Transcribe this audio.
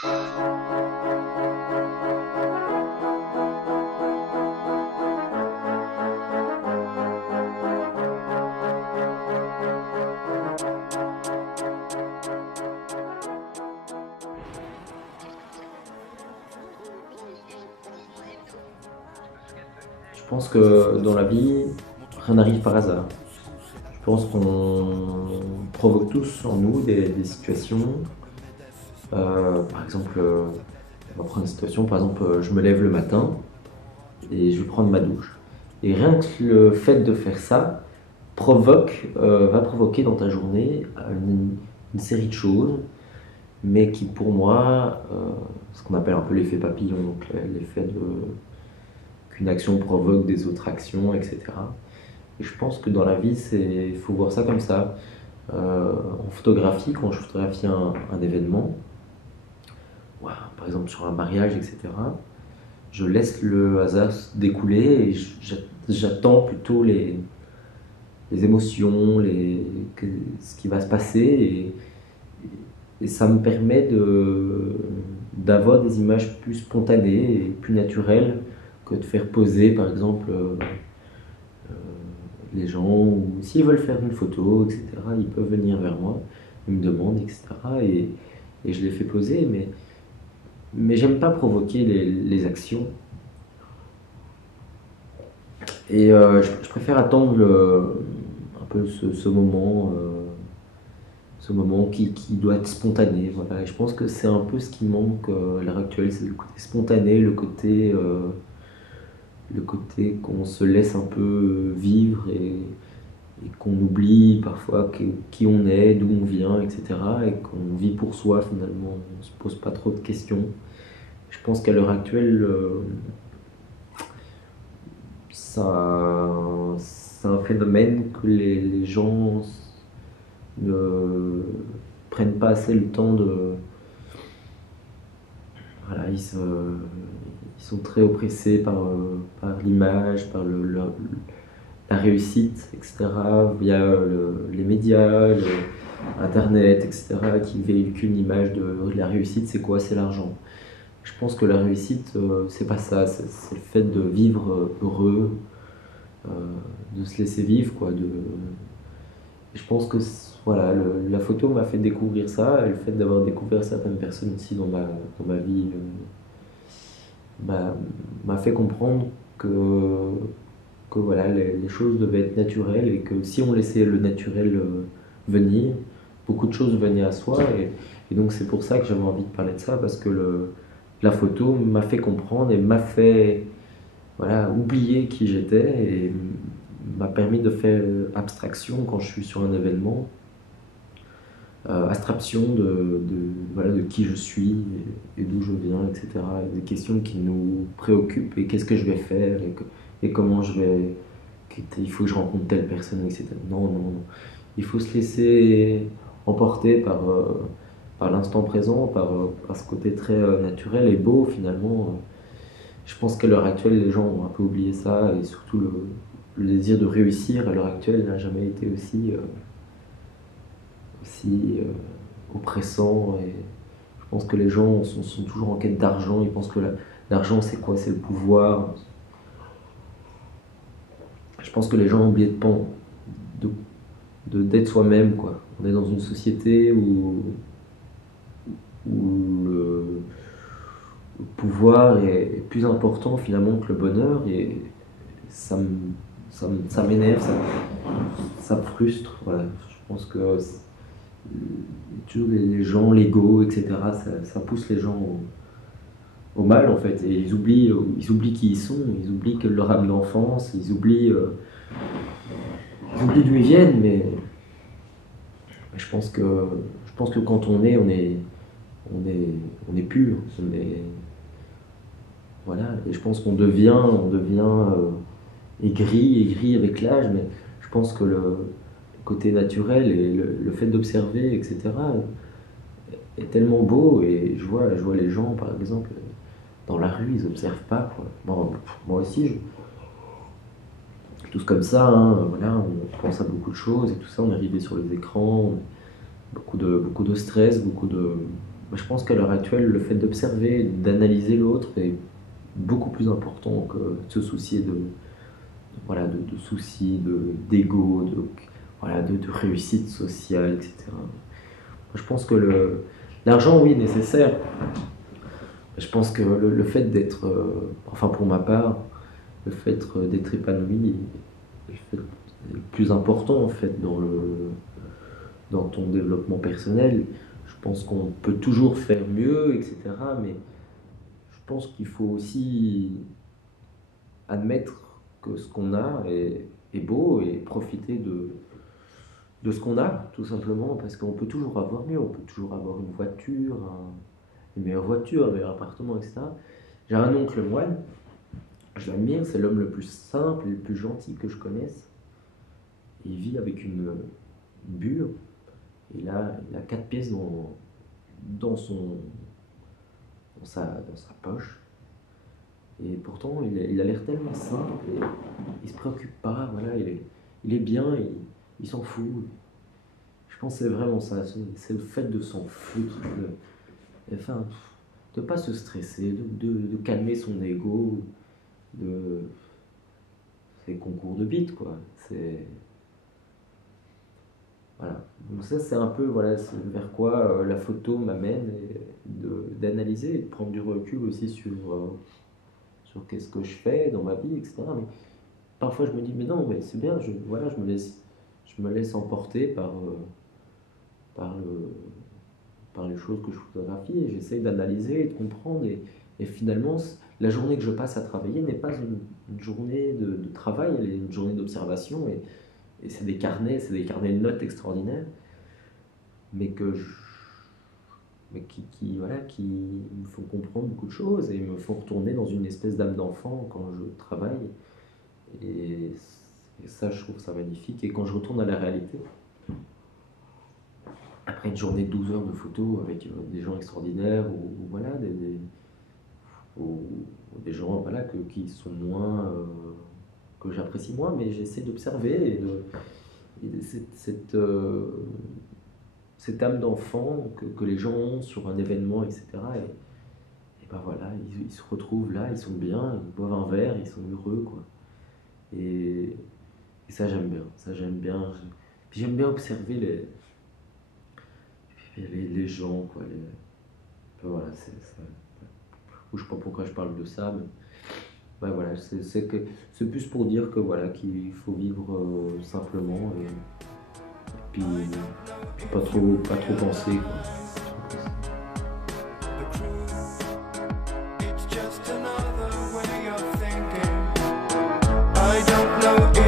Je pense que dans la vie, rien n'arrive par hasard. Je pense qu'on provoque tous en nous des situations. Par exemple, on va prendre une situation, par exemple, je me lève le matin et je vais prendre ma douche. Et rien que le fait de faire ça va provoquer dans ta journée une série de choses, mais qui pour moi, ce qu'on appelle un peu l'effet papillon, donc l'effet qu'une action provoque des autres actions, etc. Et je pense que dans la vie, il faut voir ça comme ça. En photographie, quand je photographie un événement, ouais, par exemple sur un mariage, etc., je laisse le hasard découler et j'attends plutôt les émotions, ce qui va se passer et ça me permet d'avoir des images plus spontanées et plus naturelles que de faire poser par exemple les gens ou s'ils veulent faire une photo, etc., ils peuvent venir vers moi, ils me demandent, etc. Et je les fais poser, mais j'aime pas provoquer les actions. Et je préfère attendre un peu ce moment qui doit être spontané. Voilà. Et je pense que c'est un peu ce qui manque à l'heure actuelle, c'est le côté spontané, le côté qu'on se laisse un peu vivre et qu'on oublie parfois qui on est, d'où on vient, etc. Et qu'on vit pour soi finalement, on se pose pas trop de questions. Je pense qu'à l'heure actuelle, c'est un phénomène que les gens ne prennent pas assez le temps de. Voilà, ils sont très oppressés par l'image, par la réussite, etc., via les médias, Internet, etc., qui véhiculent une image de la réussite. C'est quoi? C'est l'argent. Je pense que la réussite, c'est pas ça, c'est le fait de vivre heureux, euh, de se laisser vivre, quoi. Je pense que voilà, la photo m'a fait découvrir ça, et le fait d'avoir découvert certaines personnes aussi dans ma vie m'a m'a fait comprendre que, que voilà, les choses devaient être naturelles et que si on laissait le naturel venir, beaucoup de choses venaient à soi. Et donc c'est pour ça que j'avais envie de parler de ça, parce que la photo m'a fait comprendre et m'a fait voilà, oublier qui j'étais et m'a permis de faire abstraction quand je suis sur un événement, abstraction voilà, de qui je suis et d'où je viens, etc. Des questions qui nous préoccupent et qu'est-ce que je vais faire et comment je vais. Il faut que je rencontre telle personne, etc. Non, non, non. Il faut se laisser emporter par l'instant présent, par ce côté très naturel et beau finalement. Je pense qu'à l'heure actuelle, les gens ont un peu oublié ça et surtout le désir de réussir à l'heure actuelle n'a jamais été aussi oppressant. Et je pense que les gens sont toujours en quête d'argent. Ils pensent que l'argent, c'est quoi? C'est le pouvoir. Je pense que les gens ont oublié de, d'être soi-même, quoi. On est dans une société où le pouvoir est plus important finalement que le bonheur et ça me- ça m'énerve, ça me frustre. Voilà. Je pense que toujours les gens, l'ego, etc., ça pousse les gens au mal en fait. Et ils oublient qui ils sont, ils oublient que leur âme d'enfance, ils oublient d'où ils viennent. Mais je pense que quand on est, on est pur, voilà. Et je pense on devient aigri avec l'âge, mais je pense que le côté naturel et le fait d'observer, etc., est tellement beau. Et je vois les gens, par exemple, dans la rue, ils observent pas, quoi. Moi aussi, tous comme ça, hein, voilà, on pense à beaucoup de choses et tout ça, on est arrivé sur les écrans, beaucoup de stress, beaucoup de. je pense qu'à l'heure actuelle, le fait d'observer, d'analyser l'autre est beaucoup plus important que de se soucier voilà, de soucis, d'ego, voilà, de réussite sociale, etc. Je pense que l'argent, oui, est nécessaire. Je pense que le fait d'être, enfin pour ma part, le fait d'être épanoui est le plus important en fait dans ton développement personnel. Je pense qu'on peut toujours faire mieux, etc. Mais je pense qu'il faut aussi admettre que ce qu'on a est beau et profiter de ce qu'on a, tout simplement, parce qu'on peut toujours avoir mieux. On peut toujours avoir une voiture, une meilleure voiture, un meilleur appartement, etc. J'ai un oncle moine, je l'admire, c'est l'homme le plus simple et le plus gentil que je connaisse. Il vit avec une bure. Il a 4 pièces dans sa poche. Et pourtant, il a l'air tellement simple et il se préoccupe pas. Voilà, il est bien, il s'en fout. Je pense que c'est vraiment ça. C'est le fait de s'en foutre. Enfin, de pas se stresser, de calmer son ego, de ces concours de bits, quoi. C'est voilà. Donc ça, c'est un peu voilà, c'est vers quoi la photo m'amène, et d'analyser et de prendre du recul aussi sur qu'est-ce que je fais dans ma vie, etc. Mais parfois, je me dis, mais non, mais c'est bien, voilà, je me laisse emporter par, le, par les choses que je photographie et j'essaye d'analyser et de comprendre. Et finalement, la journée que je passe à travailler n'est pas une journée de travail, elle est une journée d'observation. Et c'est des carnets de notes extraordinaires, mais voilà, qui me font comprendre beaucoup de choses et me font retourner dans une espèce d'âme d'enfant quand je travaille. Et, et ça, je trouve ça magnifique. Et quand je retourne à la réalité, après une journée de 12 heures de photos avec des gens extraordinaires, ou voilà, ou des gens voilà, qui sont moins, que j'apprécie moins, mais j'essaie d'observer et cette âme d'enfant que les gens ont sur un événement, etc. Et ben voilà, ils se retrouvent là, ils sont bien, ils boivent un verre, ils sont heureux, quoi. Et, et ça, j'aime bien. Ça, j'aime bien. Puis j'aime bien observer les gens, quoi. Enfin, voilà, je sais pas pourquoi je parle de ça, mais ouais, voilà, c'est plus pour dire que voilà, qu'il faut vivre simplement et puis pas trop penser, quoi. I don't know if